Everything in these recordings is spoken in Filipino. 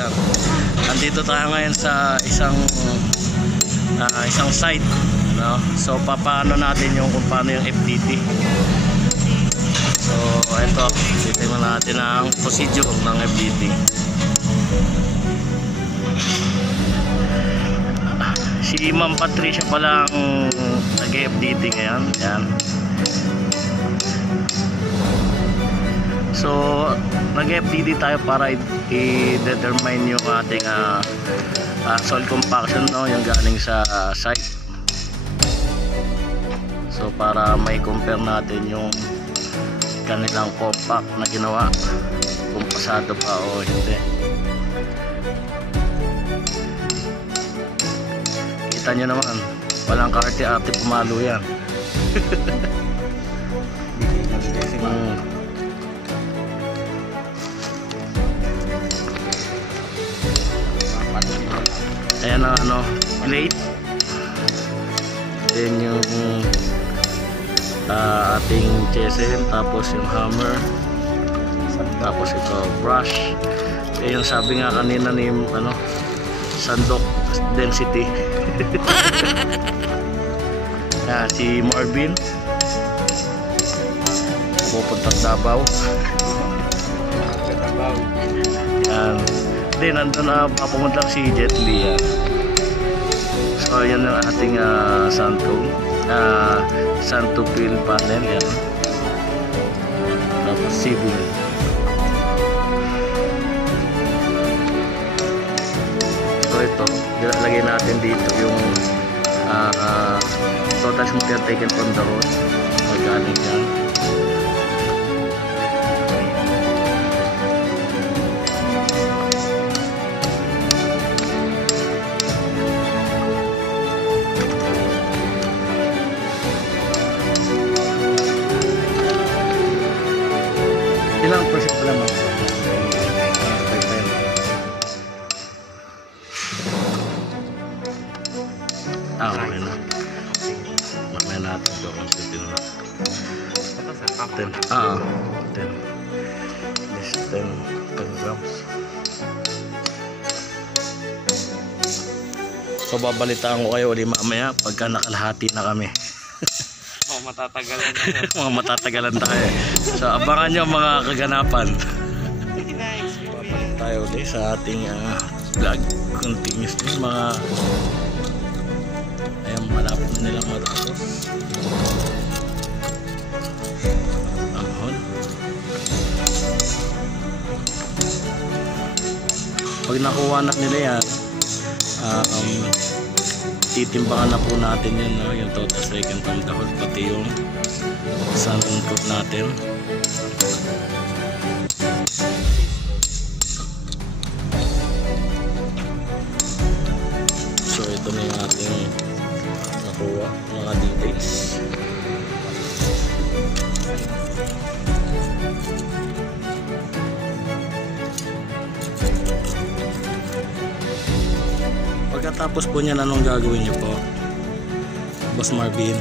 Yan. Nandito tayo ngayon sa isang site, no? So papaano natin yung kung paano yung FTT. So ito, titingnan natin ang procedure ng FTT. Si Ma'am Patricia pala ang nag-FTT ngayon. Yan. So nag-FTT tayo para i-determine yung ating soil compaction, no? Yung galing sa site. So para may compare natin yung kanilang compact na ginawa, kung pasado pa o hindi. Kita nyo naman, walang kaarte-arte, pumalo yan. Ayan ang plate, then yung ating chisel, tapos yung hammer, tapos ito brush. Yung sabi nga kanina ni sandok density. Si Marvin pupunta Davao. Yan. Then nandun na papumunta si Jet Li. So yan ang ating Santo Pil panel. Yan. Tapos civil. So ito, lagay natin dito yung total material taken from the road. Magaling yan. Ilang percent pala mo? Okay na. Mamaya natin ito kung sitin na. 10. 10. This 10 grams. So babalitaan ko kayo ulit mamaya pagka nakalahati na kami. Matatagalan na. Mga matatagalan tayo. So abangan nyo mga kaganapan. Babalik tayo ulit sa ating vlog continuously. Ayan, malapit na nilang matapos. Ahon. Pag nakuha na nila yan, titimbangan na po natin yun, no? Yung total second from the hole, pati yung sand input natin. So ito na yung ating nakuha, mga details. Pagkatapos po niyan, anong gagawin niyo po, Boss Marvin?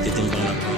Titimbang na po.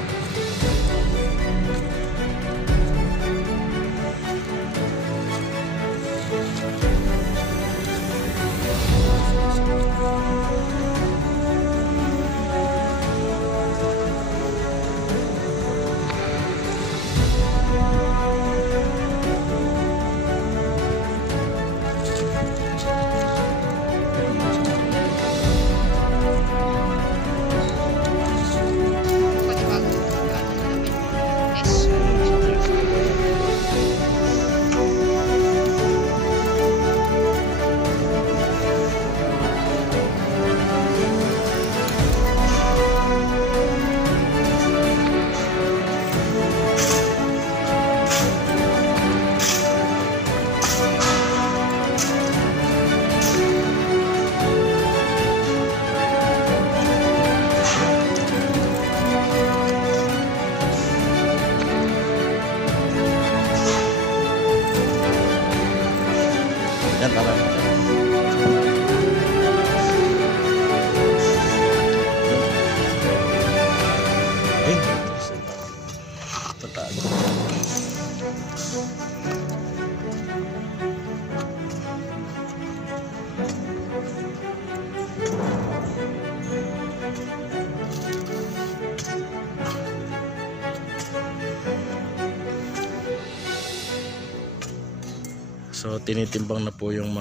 So tinitimbang na po yung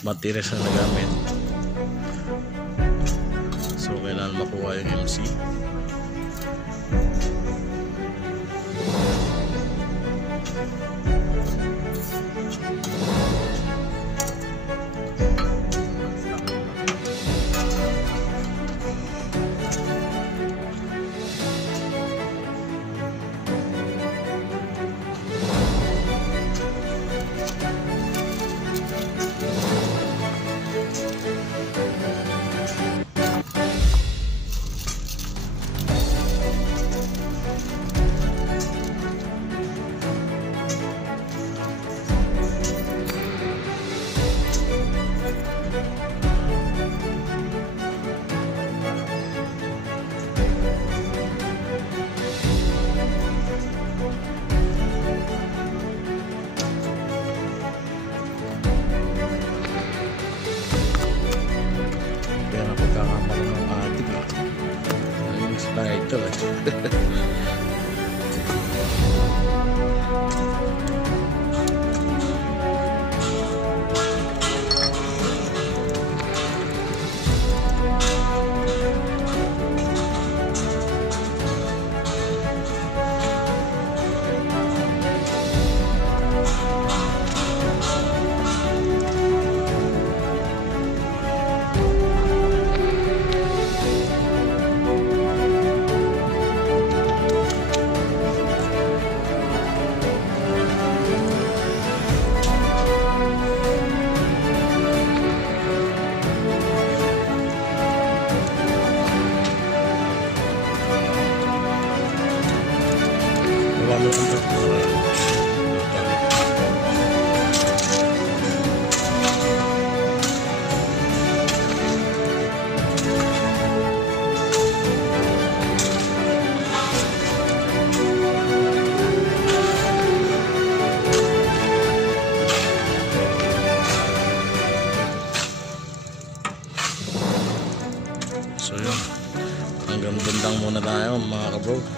materials na nagamit. So kailangan makuha yung MC. Ito So yun, hanggang bundang muna tayo mga kabro.